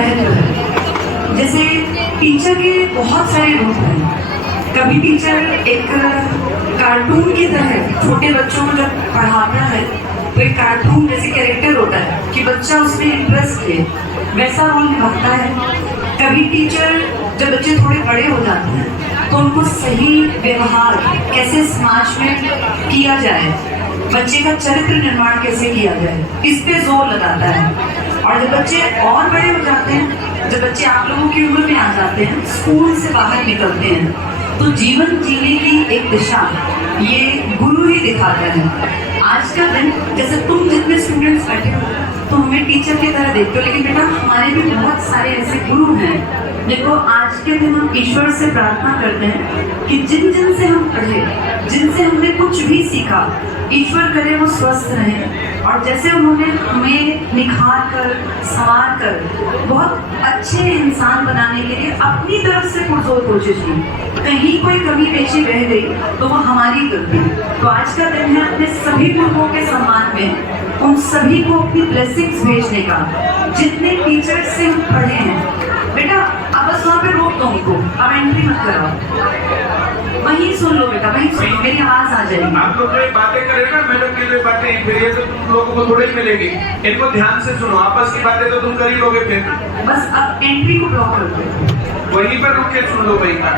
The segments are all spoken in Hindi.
महत्व है। जैसे टीचर के बहुत सारे रूप हैं। कभी टीचर एक कार्टून की तरह छोटे बच्चों को जब पढ़ाता है तो एक कार्टून जैसे कैरेक्टर होता है कि बच्चा उसमें इंटरेस्ट ले, वैसा रोल निभाता है। कभी टीचर जब बच्चे थोड़े बड़े हो जाते हैं तो उनको सही व्यवहार कैसे समाज में किया जाए, बच्चे का चरित्र निर्माण कैसे किया जाए, इस पे जोर लगाता है। और जब बच्चे और बड़े हो जाते हैं, जब बच्चे आप लोगों की उम्र में आ जाते हैं, स्कूल से बाहर निकलते हैं, तो जीवन जीने की एक दिशा ये गुरु ही दिखाता है। आज का दिन जैसे तुम जितने स्टूडेंट्स बैठे हो तो हमें टीचर की तरह देखते हो, लेकिन बेटा हमारे भी बहुत सारे ऐसे गुरु हैं। देखो आज के दिन हम ईश्वर से प्रार्थना करते हैं कि जिन जिन से हम पढ़े, जिनसे हमने कुछ भी सीखा, ईश्वर करे वो स्वस्थ रहें और जैसे उन्होंने हमें निखार कर संवार कर बहुत अच्छे इंसान बनाने के लिए अपनी तरफ से पुरजोर कोशिश की, कहीं कोई कमी पेशी रह गई तो वो हमारी गलती। तो आज का दिन है अपने सभी गुरुओं के सम्मान में उन सभी को अपनी ब्लेसिंग्स भेजने का। जितने टीचर्स से हम पढ़े हैं बेटा, अब बस वहाँ पे रोक दो उनको, अब एंट्री मत कराओ, वहीं सुन लो बेटा, वहीं सुन लो, मेरी आवाज आ जाएगी। आप लोग जो बातें करें ना, मैडम की जो बातें फिर ये तो तुम लोगों को थोड़ी मिलेगी, इनको ध्यान से सुनो। आपस की बातें तो तुम कर ही लोगे फिर, बस अब एंट्री को ब्लॉक कर दो, वहीं पर रुक के सुन लो वही का।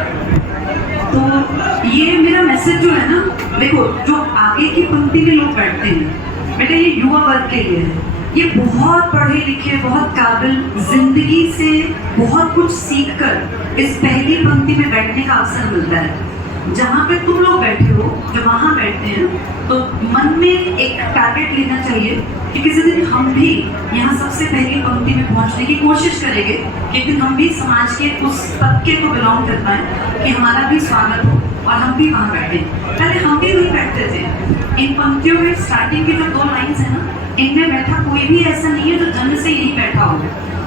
तो ये मेरा मैसेज जो है ना, देखो जो आगे की पंक्ति में लोग बैठते हैं बेटा, ये युवा वर्ग के लिए है। ये बहुत पढ़े लिखे, बहुत काबिल, जिंदगी से बहुत कुछ सीखकर इस पहली पंक्ति में बैठने का अवसर मिलता है। जहाँ पे तुम लोग बैठे हो, जो वहाँ बैठते हैं, तो मन में एक टारगेट लेना चाहिए कि किसी दिन हम भी यहाँ सबसे पहली पंक्ति में पहुँचने की कोशिश करेंगे कि एक दिन हम भी समाज के उस तबके को बिलोंग कर पाए कि हमारा भी स्वागत हो और हम भी वहाँ बैठे। पहले हम भी वहीं बैठते थे। इन पंक्तियों में स्टार्टिंग की जो 2 लाइन्स है ना, इनमें बैठा कोई भी ऐसा नहीं है जो जन्म से यही बैठा हो।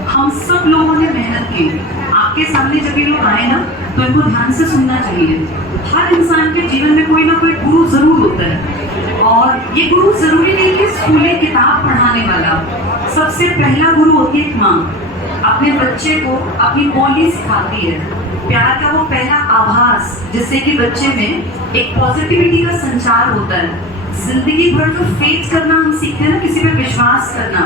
हम सब लोगों ने मेहनत की। आपके सामने जब ये लोग आए ना, तो इनको ध्यान से सुनना चाहिए। हर इंसान के जीवन में कोई ना कोई गुरु जरूर होता है, और ये गुरु जरूरी नहीं कि स्कूली किताब पढ़ाने वाला। सबसे पहला गुरु होती है माँ, अपने बच्चे को अपनी बोली सिखाती है, प्यार का वो पहला आभास, जिससे कि बच्चे में एक पॉजिटिविटी का संचार होता है। जिंदगी भर जो फेथ करना हम सीखते हैं ना, किसी पे विश्वास करना,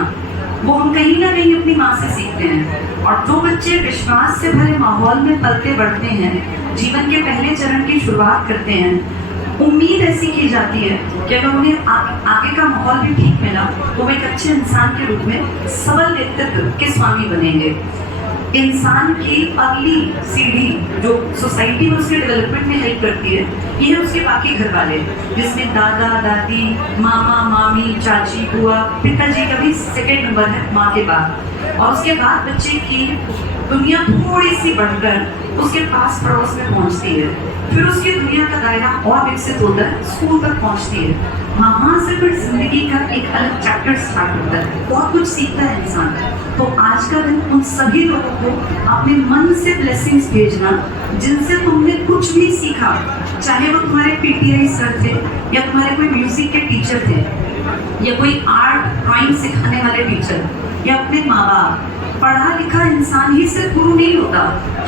वो हम कहीं ना कहीं अपनी माँ से सीखते हैं। और जो बच्चे विश्वास से भरे माहौल में पलते बढ़ते हैं, जीवन के पहले चरण की शुरुआत करते हैं, उम्मीद ऐसी की जाती है कि अगर उन्हें आगे का माहौल भी ठीक मिला तो वो एक अच्छे इंसान के रूप में सबल व्यक्तित्व के स्वामी बनेंगे। इंसान की अगली सीढ़ी जो सोसाइटी में उसके डेवलपमेंट में हेल्प करती है, ये है उसके बाकी घर वाले, जिसमें दादा दादी, मामा मामी, चाची बुआ, पिताजी का भी सेकेंड नंबर है माँ के बाद। और उसके बाद बच्चे की दुनिया थोड़ी सी बढ़कर उसके पास पड़ोस में पहुँचती है, फिर उसकी दुनिया का दायरा और विकसित होता है, स्कूल तक पहुँचती है। वहाँ से फिर जिंदगी का एक अलग चैप्टर स्टार्ट होता है, बहुत कुछ सीखता है इंसान। तो आज का दिन उन सभी लोगों को अपने मन से ब्लेसिंग्स भेजना, जिनसे तुमने कुछ भी सीखा, चाहे वो तुम्हारे पीटीआई सर थे, या तुम्हारे कोई म्यूजिक के टीचर थे, या कोई आर्ट ड्राइंग सिखाने वाले टीचर, या अपने माँ बाप। पढ़ा लिखा इंसान ही सिर्फ गुरु नहीं होता,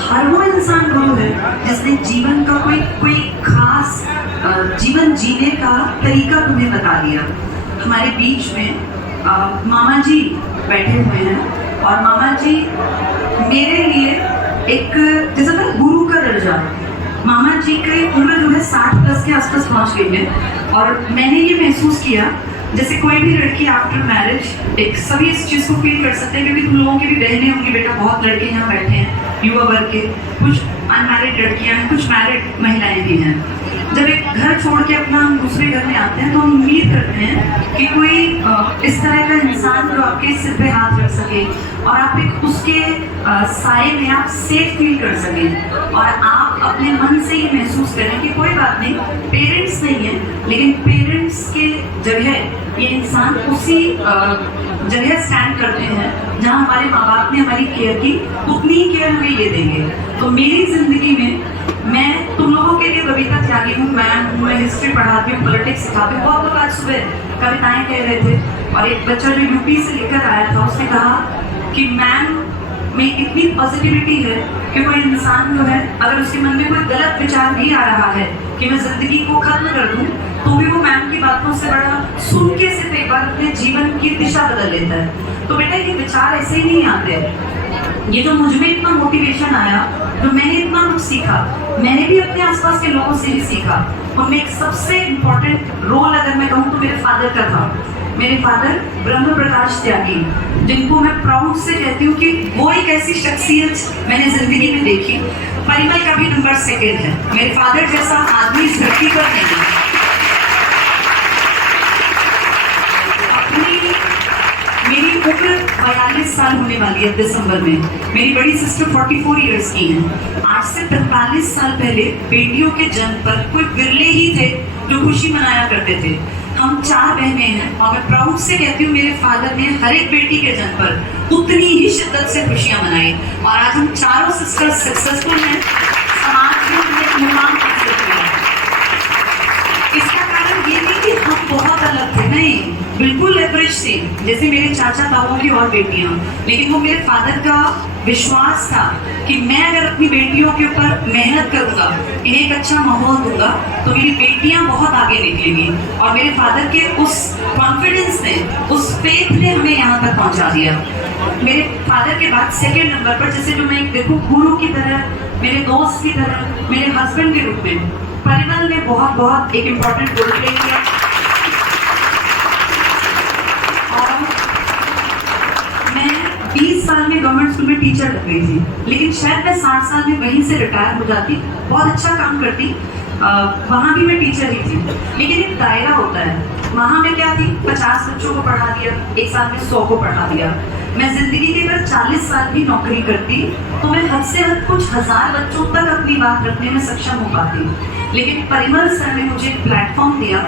हर वो इंसान गुरु है जिसने जीवन का कोई खास जीवन जीने का तरीका तुम्हें बता दिया। हमारे बीच में मामा जी बैठे हुए हैं, और मामा जी मेरे लिए एक जैसा ना गुरु का दर्जा। मामा जी की उम्र जो है 60+ के आसपास पहुंच गई है, और मैंने ये महसूस किया जैसे कोई भी लड़की आफ्टर मैरिज, एक सभी इस चीज़ को फील कर सकते हैं, क्योंकि तुम लोगों की भी बहनें होंगी बेटा, बहुत लड़के यहाँ बैठे हैं युवा वर्ग के, कुछ अनमैरिड लड़कियाँ हैं, कुछ मैरिड महिलाएं भी हैं। जब एक घर छोड़ के अपना हम दूसरे घर में आते हैं तो हम उम्मीद करते हैं कि कोई इस तरह का इंसान जो आपके सिर पे हाथ रख सके और आप एक उसके साए में आप सेफ फील कर सकें, और आप अपने मन से ये महसूस करें कि कोई बात नहीं, पेरेंट्स नहीं है, लेकिन पेरेंट्स के जगह ये इंसान उसी जगह स्टैंड करते हैं जहाँ हमारे माँ बाप ने हमारी केयर की, उतनी ही केयर हमें ये देंगे। तो मेरी जिंदगी में मैं तुम लोगों के लिए बबीता त्यागी हूँ, मैं हिस्ट्री पढ़ाती हूँ, पॉलिटिक्स सिखाती हूँ। बहुत लोग आज सुबह कविताएं कह रहे थे, और एक बच्चा जो यूपी से लेकर आया था उसने कहा कि मैम में इतनी पॉजिटिविटी है कि कोई इंसान जो है अगर उसके मन में कोई गलत विचार भी आ रहा है कि मैं जिंदगी को खत्म कर दूं, तो भी वो मैम की बातों से बड़ा सुन के सिर्फ एक बार अपने जीवन की दिशा बदल लेता है। तो बेटा ये विचार ऐसे ही नहीं आते। ये जो मुझ में इतना मोटिवेशन आया, जो मैंने इतना कुछ सीखा, मैंने भी अपने आसपास के लोगों से ही सीखा। उनमें एक सबसे इम्पोर्टेंट रोल अगर मैं कहूँ तो मेरे फादर का था। मेरे फादर ब्रह्म प्रकाश त्यागी, जिनको मैं प्राउड से कहती हूँ कि वो एक ऐसी शख्सियत मैंने जिंदगी में देखी। परिमल का भी नंबर 2 है। मेरे फादर जैसा आदमी इस धरती पर नहीं है। मेरी उम्र 42 साल होने वाली है दिसंबर में। मेरी बड़ी सिस्टर 44 इयर्स की हैं। आज से 45 साल पहले बेटियों के जन्म पर कोई विरले ही थे जो खुशी मनाया करते थे। हम 4 बहनें हैं और मैं प्राउड से कहती हूँ मेरे फादर ने हर एक बेटी के जन्म पर उतनी ही शिद्दत से खुशियां मनाई। और आज हम चारों सिस्टर्स सक्सेसफुल हैं, समाज में हमने एक मुकाम हासिल किया। इसका कारण ये नहीं कि हम बहुत अलग थे, नहीं, बिल्कुल एवरेज थे जैसे मेरे चाचा ताऊ की और बेटियां। लेकिन वो मेरे फादर का विश्वास था कि मैं अगर अपनी बेटियों के ऊपर मेहनत करूंगा, इन्हें एक अच्छा माहौल दूंगा, तो मेरी बेटियां बहुत आगे निकलेंगी। और मेरे फादर के उस कॉन्फिडेंस ने, उस फेथ ने हमें यहाँ तक पहुँचा दिया। मेरे फादर के बाद 2nd नंबर पर जैसे जो मैं देखूँ गुरु की तरह, मेरे दोस्त की तरह, मेरे हस्बैंड के रूप में परिमल ने बहुत बहुत एक इम्पोर्टेंट रोल प्ले किया। और मैं 20 साल में गवर्नमेंट स्कूल में टीचर लग गई थी, लेकिन शायद मैं 60 साल में वहीं से रिटायर हो जाती, बहुत अच्छा काम करती। वहाँ भी मैं टीचर ही थी, लेकिन एक दायरा होता है। वहाँ में क्या थी, 50 बच्चों को पढ़ा दिया, एक साल में 100 को पढ़ा दिया। मैं जिंदगी के अगर 40 साल भी नौकरी करती तो मैं हद से हद कुछ 1000 बच्चों तक अपनी बात रखने में सक्षम हो पाती। लेकिन परिमल सर ने मुझे एक प्लेटफॉर्म दिया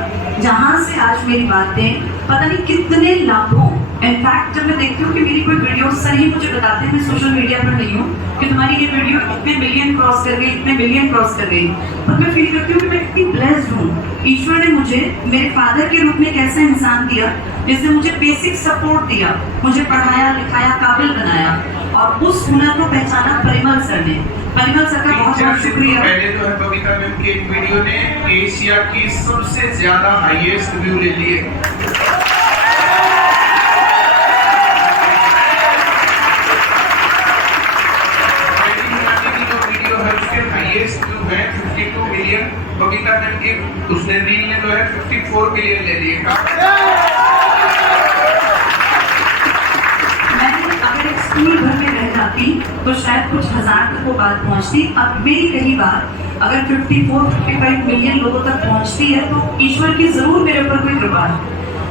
जहाँ से आज मेरी बातें पता नहीं कितने लाखों, इनफैक्ट जब मैं देखती हूँ कि मेरी कोई वीडियो सर ही मुझे बताते हैं, मैं सोशल मीडिया पर नहीं हूँ, कि तुम्हारी ये वीडियो इतने मिलियन क्रॉस कर गई, इतने मिलियन क्रॉस कर गई, तो मैं फील करती हूँ कि मैं कितनी ब्लेस्ड हूँ। ईश्वर ने मुझे मेरे फादर के रूप में एक ऐसा इंसान दिया जिसने मुझे बेसिक सपोर्ट दिया, मुझे पढ़ाया लिखाया, काबिल बनाया, और उस हुनर को पहचाना परिमल सर ने। परिमल सर का बहुत बहुत शुक्रिया। पहले जो है बबीता मैम की एक वीडियो ने एशिया की सबसे ज्यादा हाईएस्ट व्यू ले लिए। हाईएस्ट व्यू है 52 मिलियन। बबीता मैम की उसने रील ने जो है 54 मिलियन ले लिए। मैं अगर एक स्कूल भर में रह जाती तो शायद कुछ 1000 तक वो बात पहुंचती। अब मेरी रही बात, अगर 54-55 मिलियन लोगों तक पहुंचती है तो ईश्वर की जरूर मेरे ऊपर कोई कृपा है।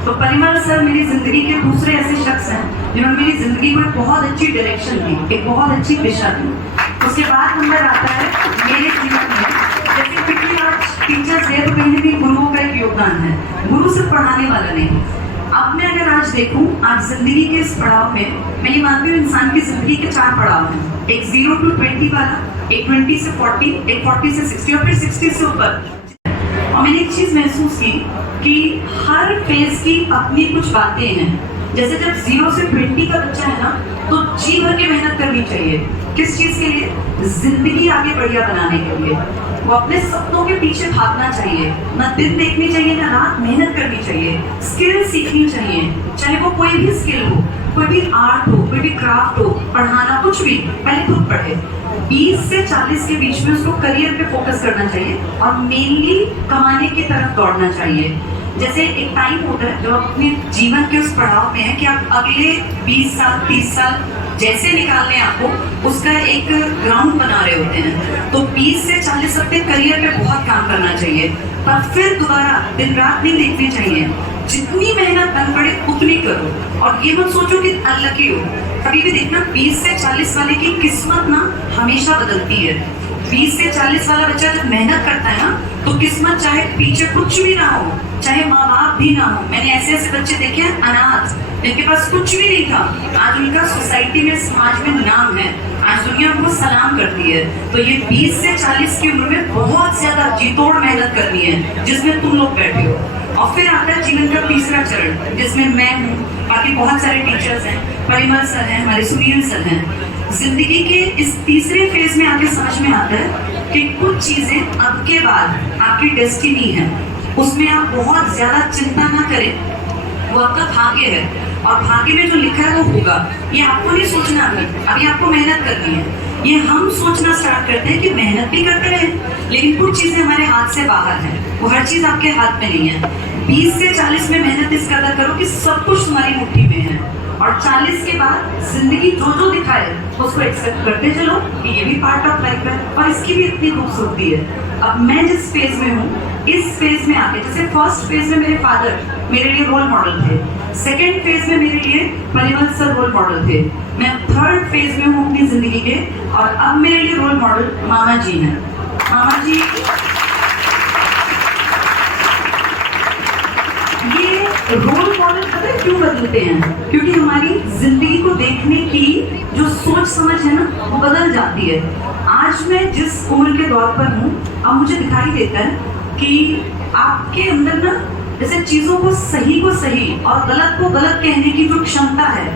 तो परिमल सर मेरी जिंदगी के दूसरे ऐसे शख्स हैं जिन्होंने मेरी जिंदगी को एक बहुत अच्छी डायरेक्शन दी, एक बहुत अच्छी दिशा दी। उसके बाद नंबर आता है मेरे जीवन में, जैसे क्योंकि आज टीचर्स है तो कहीं ना कहीं गुरुओं का एक योगदान है। गुरु सिर्फ पढ़ाने वाला नहीं। अब मैं अगर आज देखूं, आज जिंदगी के इस पड़ाव में मैं ये मानती हूँ इंसान की जिंदगी के 4 पड़ाव हैं, एक 0 to 20 वाला, एक 20 से 40, एक 40 से 60 और फिर 60 से ऊपर। और मैंने एक चीज महसूस की कि हर फेज की अपनी कुछ बातें हैं। जैसे जब 0 से 20 का बच्चा है ना, तो जी भर के मेहनत करनी चाहिए। किस चीज के लिए? जिंदगी आगे बढ़िया बनाने के लिए। वो अपने सपनों के पीछे भागना चाहिए, ना दिन देखनी चाहिए ना रात, मेहनत करनी चाहिए, स्किल सीखनी चाहिए, चाहे वो कोई भी स्किल हो, कोई भी आर्ट हो, कोई भी क्राफ्ट हो, पढ़ाना, कुछ भी, पहले खुद पढ़े। 20 से 40 के बीच में उसको करियर पे फोकस करना चाहिए और मेनली कमाने की तरफ दौड़ना चाहिए। जैसे एक टाइम होता है जो अपने जीवन के उस पड़ाव में है कि आप अगले 20 साल 30 साल जैसे निकालने आपको, उसका एक ग्राउंड बना रहे होते हैं। तो 20 से 40 अपने करियर पे बहुत काम करना चाहिए, पर फिर दोबारा दिन रात नहीं देखनी चाहिए। जितनी मेहनत बन पड़े उतनी करो और ये मत सोचो कि अनलकी हो। कभी भी देखना 20 से 40 वाले की किस्मत ना हमेशा बदलती है। 20 से 40 वाला बच्चा जब मेहनत करता है ना, तो किस्मत चाहे पीछे कुछ भी ना हो, चाहे माँ बाप भी ना हो। मैंने ऐसे ऐसे बच्चे देखे हैं अनाथ, जिनके पास कुछ भी नहीं था, आज उनका सोसाइटी में, समाज में नाम है, आज दुनिया उनको सलाम करती है। तो ये 20 से 40 की उम्र में बहुत ज्यादा जीतोड़ मेहनत करनी है, जिसमें तुम लोग बैठे हो। और फिर आता है जीवन का तीसरा चरण, जिसमें मैं हूँ, बाकी बहुत सारे टीचर्स हैं, परिमल सर हैं, हमारे सुनील सर हैं। जिंदगी के इस तीसरे फेज में आके समझ में आता है कि कुछ चीजें अब के बाद आपकी डेस्टिनी है, उसमें आप बहुत ज्यादा चिंता ना करें, वो आपका भाग्य है और भाग्य में जो लिखा है वो होगा। ये आपको नहीं सोचना, अभी आपको मेहनत करनी है। ये हम सोचना स्टार्ट करते हैं कि मेहनत भी करते रहे, लेकिन कुछ चीजें हमारे हाथ से बाहर है, वो हर चीज आपके हाथ में नहीं है। 20 से 40 में मेहनत इस कदर करो कि सब कुछ तुम्हारी मुट्ठी में है, और 40 के बाद जिंदगी जो जो दिखाए उसको एक्सेप्ट करते चलो कि ये भी पार्ट ऑफ लाइफ है और इसकी भी इतनी खूबसूरती है। अब मैं जिस फेज में हूँ, इस फेज में आके, जैसे फर्स्ट फेज में मेरे फादर मेरे लिए रोल मॉडल थे, सेकेंड फेज में मेरे लिए परिमल सर रोल मॉडल थे, मैं थर्ड फेज में हूँ अपनी जिंदगी के, और अब मेरे लिए रोल मॉडल मामा जी हैं। मामा जी ये रोल मॉडल पता है क्यों बदलते हैं? क्योंकि हमारी जिंदगी को देखने की जो सोच समझ है ना, वो बदल जाती है। आज मैं जिस उम्र के दौर पर हूँ, अब मुझे दिखाई देता है कि आपके अंदर ना जैसे चीजों को सही और गलत को गलत कहने की जो क्षमता है,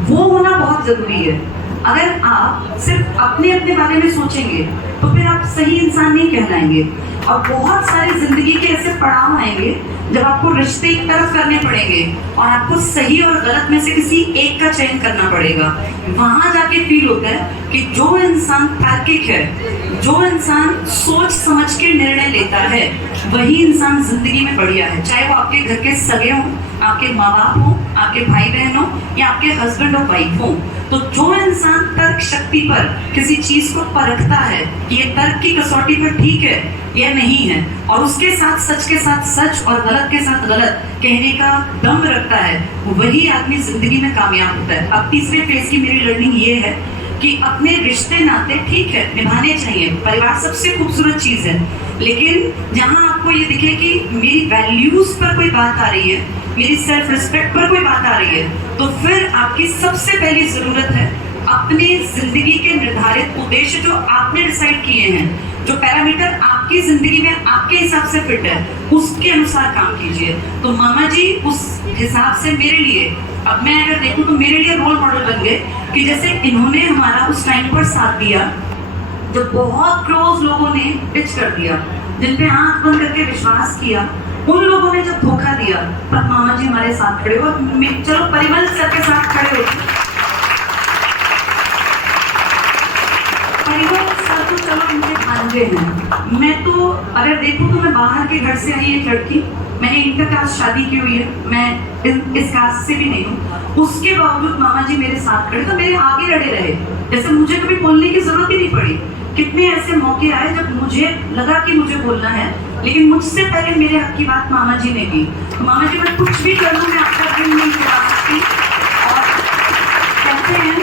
वो होना बहुत जरूरी है। अगर आप सिर्फ अपने अपने बारे में सोचेंगे तो फिर आप सही इंसान नहीं कहलाएंगे, और बहुत सारी जिंदगी के ऐसे पड़ाव आएंगे जब आपको रिश्ते एक तरफ करने पड़ेंगे और आपको सही और गलत में से किसी एक का चयन करना पड़ेगा। वहां जाके फील होता है कि जो इंसान तार्किक है, जो इंसान सोच समझ के निर्णय लेता है, वही इंसान जिंदगी में बढ़िया है। चाहे वो आपके घर के सगे हों, आपके माँ बाप हों, आपके भाई बहन हों, या आपके हस्बैंड और वाइफ हों। तो जो इंसान तर्क शक्ति पर किसी चीज को परखता है कि ये तर्क की कसौटी पर ठीक है या नहीं है, और उसके साथ सच के साथ सच और गलत के साथ गलत कहने का दम रखता है, वही आदमी जिंदगी में कामयाब होता है। अब तीसरे फेज की मेरी लर्निंग ये है कि अपने रिश्ते नाते ठीक है निभाने चाहिए, परिवार सबसे खूबसूरत चीज है, लेकिन जहां आपको ये दिखे कि मेरी वैल्यूज पर कोई बात आ रही है, मेरी सेल्फ रिस्पेक्ट पर कोई बात आ रही है, तो फिर आपकी सबसे पहली जरूरत है अपने जिंदगी के निर्धारित उद्देश्य जो आपने डिसाइड किए हैं, जो पैरामीटर आपकी जिंदगी में आपके हिसाब से फिट है, उसके अनुसार काम कीजिए। तो मामा जी उस हिसाब से मेरे लिए, अब मैं अगर देखूं तो मेरे लिए रोल मॉडल बन गए कि जैसे इन्होंने हमारा उस टाइम पर साथ दिया, जो बहुत क्लोज लोगों ने पिच कर दिया, जिन पे आंख बंद करके विश्वास किया, उन लोगों ने जब धोखा दिया, तब मामा जी हमारे साथ खड़े हो। चलो परिमल सर के साथ खड़े हो, परिमल सर तो चलो मुझे भांजे हैं, मैं तो अगर देखूं तो मैं बाहर के घर से आई एक लड़की, मैंने इंटरकास्ट शादी की हुई है, मैं इस कास्ट से भी नहीं हूँ, उसके बावजूद मामा जी मेरे साथ खड़े, तो मेरे आगे लड़े रहे, जैसे मुझे कभी बोलने की जरूरत ही नहीं पड़ी। कितने ऐसे मौके आए जब मुझे लगा कि मुझे बोलना है, लेकिन मुझसे पहले मेरे हक की बात मामा जी ने की। तो मामा जी मैं कुछ भी कर लूँ, मैं आपका दिल नहीं चला सकती। और कहते हैं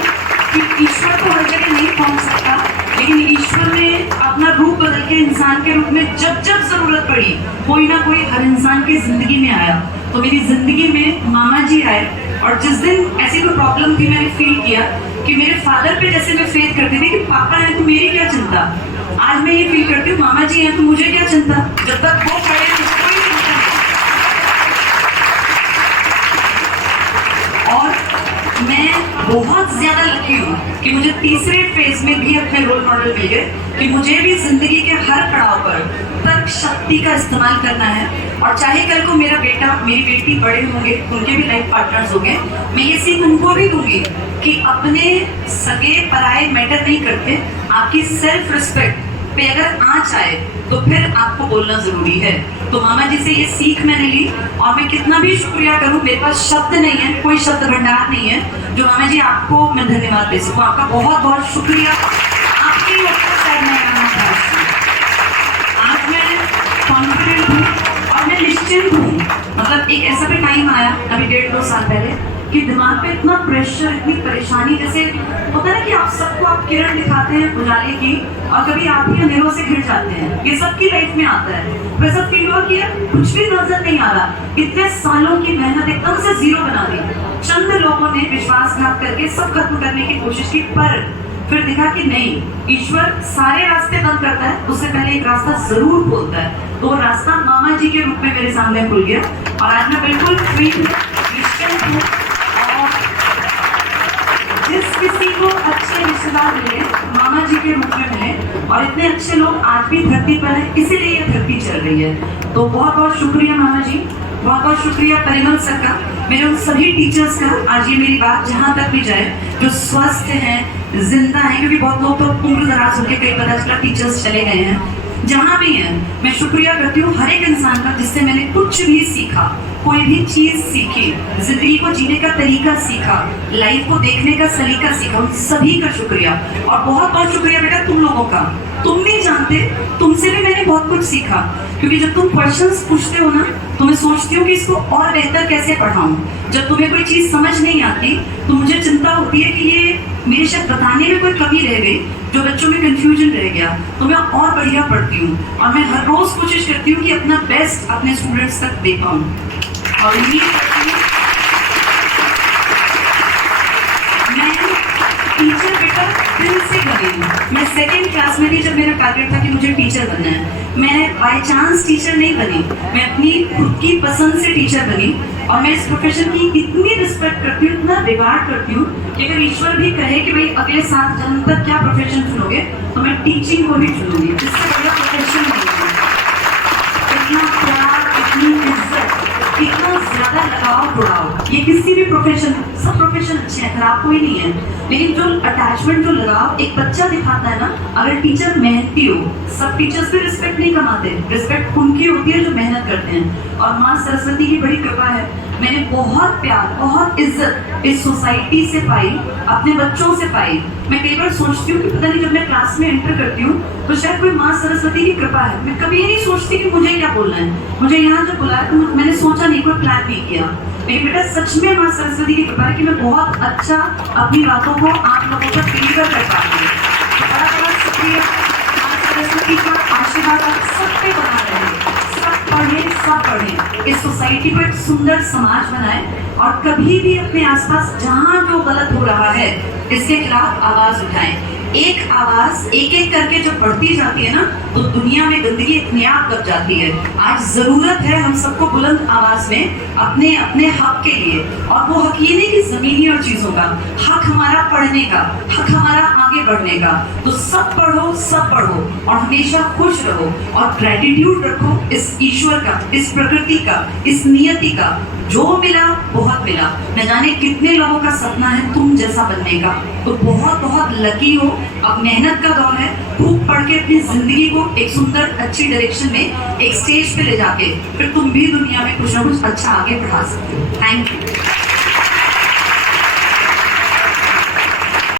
कि ईश्वर तो हर जगह नहीं पहुंच सकता, लेकिन ईश्वर ने अपना रूप बदल के इंसान के रूप में जब जब जरूरत पड़ी, कोई ना कोई हर इंसान की जिंदगी में आया। तो मेरी जिंदगी में मामा जी आए, और जिस दिन ऐसी कोई प्रॉब्लम थी, मैंने फील किया कि मेरे फादर पे जैसे मैं फेथ करती थी कि पापा हैं तो मेरी क्या चिंता, आज मैं ये फील करती हूँ मामा जी हैं तो मुझे क्या चिंता, जब तक वो खड़े हैं कोई चिंता नहीं। और मैं बहुत ज्यादा लकी हूँ कि मुझे तीसरे फेज में भी अपने रोल मॉडल मिल गए कि मुझे भी जिंदगी के हर पड़ाव पर तर्क शक्ति का इस्तेमाल करना है, और चाहे कल को मेरा बेटा मेरी बेटी बड़े होंगे, उनके भी लाइफ पार्टनर्स होंगे, मैं ये सीख उनको भी दूंगी कि अपने सगे पराये मैटर नहीं करते, आपकी सेल्फ रिस्पेक्ट पे अगर आँच आए तो फिर आपको बोलना जरूरी है। तो मामा जी से ये सीख मैंने ली, और मैं कितना भी शुक्रिया करूं, मेरे पास शब्द नहीं है, कोई शब्द भंडार नहीं है जो मामा जी आपको मैं धन्यवाद दे सकूं। आपका बहुत बहुत शुक्रिया, आपकी वजह से मैं यहाँ पहुंची। आज मैं कॉन्फिडेंट हूँ और मैं निश्चिंत हूँ। मतलब एक ऐसा भी टाइम आया अभी 1.5-2 साल पहले कि दिमाग पे इतना प्रेशर, इतनी परेशानी, जैसे होता है ना कि आप सबको आप किरण दिखाते हैं उजाले की, और कभी आप ही अंधेरों से घिर जाते हैं, ये सबकी लाइफ में आता है। वैसा फील हुआ कि कुछ भी नजर नहीं आ रहा, इतने सालों की मेहनत एकदम से जीरो बना दी, चंद लोगों ने विश्वासघात करके सब खत्म करने की कोशिश की, पर फिर दिखा कि नहीं, ईश्वर सारे रास्ते बंद करता है, उससे पहले एक रास्ता जरूर खोलता है। तो वो रास्ता मामा जी के रूप में मेरे सामने खुल गया, और आज मैं बिल्कुल फ्री हूँ, निश्चिंत हूँ, और जिस किसी को अच्छे रिश्तेदार मिले, मामा जी के रूप में मिले, और इतने अच्छे लोग आज भी धरती पर हैं, इसीलिए ये धरती चल रही है। तो बहुत बहुत शुक्रिया मामा जी, बहुत बहुत शुक्रिया परिमल सर का, मेरे उन सभी टीचर्स का। आज ये मेरी बात जहाँ तक भी जाए, जो स्वस्थ हैं, जिंदा हैं, क्योंकि बहुत लोग तो उम्र दराज होकर कई पता चला टीचर्स चले गए हैं, जहाँ भी हैं मैं शुक्रिया करती हूँ हर एक इंसान का जिससे मैंने कुछ भी सीखा, कोई भी चीज सीखी, जिंदगी को जीने का तरीका सीखा, लाइफ को देखने का सलीका सीखा, उन सभी का शुक्रिया। और बहुत बहुत शुक्रिया बेटा तुम लोगों का, तुम नहीं जानते, तुमसे भी मैंने बहुत कुछ सीखा, क्योंकि जब तुम क्वेश्चंस पूछते हो ना तो मैं सोचती हूँ कि इसको और बेहतर कैसे पढ़ाऊँ। जब तुम्हें कोई चीज समझ नहीं आती तो मुझे चिंता होती है कि ये मेरे शायद बताने में कोई कमी रह गई, जो बच्चों में कंफ्यूजन रह गया, तो मैं और बढ़िया पढ़ती हूँ और मैं हर रोज कोशिश करती हूँ कि अपना बेस्ट अपने स्टूडेंट्स तक दे पाऊँ। और उम्मीद करती हूँ मैं टीचर बेटा दिल से बनी हूँ। मैं सेकेंड क्लास में थी जब मेरा टारगेट था कि मुझे टीचर बनना है। मैं बाय चांस टीचर नहीं बनी, मैं अपनी खुद की पसंद से टीचर बनी, और मैं इस प्रोफेशन की इतनी रिस्पेक्ट करती हूँ, इतना रिगार्ड करती हूँ कि अगर ईश्वर भी कहे कि भाई अगले 7 जन्म तक क्या प्रोफेशन चुनोगे, तो मैं टीचिंग को ही चुनूंगी। इससे बड़ा प्रोफेशन नहीं है। इतना प्यार, इतनी इज्जत, इतना ज्यादा लगाव जुड़ाव, ये किसी भी प्रोफेशन, सब प्रोफेशन अच्छे हैं, खराब कोई नहीं है, लेकिन जो अटैचमेंट, जो लगाव एक बच्चा दिखाता है ना, अगर टीचर मेहनती हो, सब टीचर्स भी रिस्पेक्ट नहीं कमाते, रिस्पेक्ट उनकी होती है जो मेहनत करते हैं। और माँ सरस्वती की बड़ी कृपा है, मैंने बहुत प्यार, बहुत इज्जत इस सोसाइटी से पाई, अपने बच्चों से पाई। मैं कई बार सोचती हूँ कि पता नहीं जब मैं क्लास में एंटर करती हूँ तो शायद कोई माँ सरस्वती की कृपा है। मैं कभी ये नहीं सोचती कि मुझे क्या बोलना है, मुझे यहाँ जब बुलाया तो मैंने सोचा नहीं, कोई प्लान नहीं किया। मेरी बेटा सच में माँ सरस्वती की कृपा है कि मैं बहुत अच्छा अपनी बातों को आप लोगों तक डिलीवर कर पाती हूँ। बड़ा बड़ा शुक्रिया, माँ सरस्वती का आशीर्वाद आप सब पे बना रहे, सब पढ़े, सब पढ़े, इस सोसाइटी को एक सुंदर समाज बनाए, और कभी भी अपने आसपास जहाँ जो गलत हो रहा है इसके खिलाफ आवाज उठाएं। एक आवाज एक एक करके जब बढ़ती जाती है ना, तो दुनिया में गंदगी अपने आप दब जाती है। आज जरूरत है हम सबको बुलंद आवाज में अपने अपने हक के लिए, और वो हक ये नहीं कि जमीनी और चीजों का, हक हमारा पढ़ने का, हक हमारा आगे बढ़ने का। तो सब पढ़ो, सब पढ़ो, और हमेशा खुश रहो, और ग्रेटिट्यूड रखो इस ईश्वर का, इस प्रकृति का, इस नियति का। जो मिला बहुत मिला, न जाने कितने लोगों का सपना है तुम जैसा बनने का। तो बहुत बहुत लकी हो, अब मेहनत का दौर है, खूब पढ़ के अपनी जिंदगी को एक सुंदर अच्छी डायरेक्शन में, एक स्टेज पे ले जाके फिर तुम भी दुनिया में कुछ ना कुछ अच्छा आगे बढ़ा सकते हो। Thank you.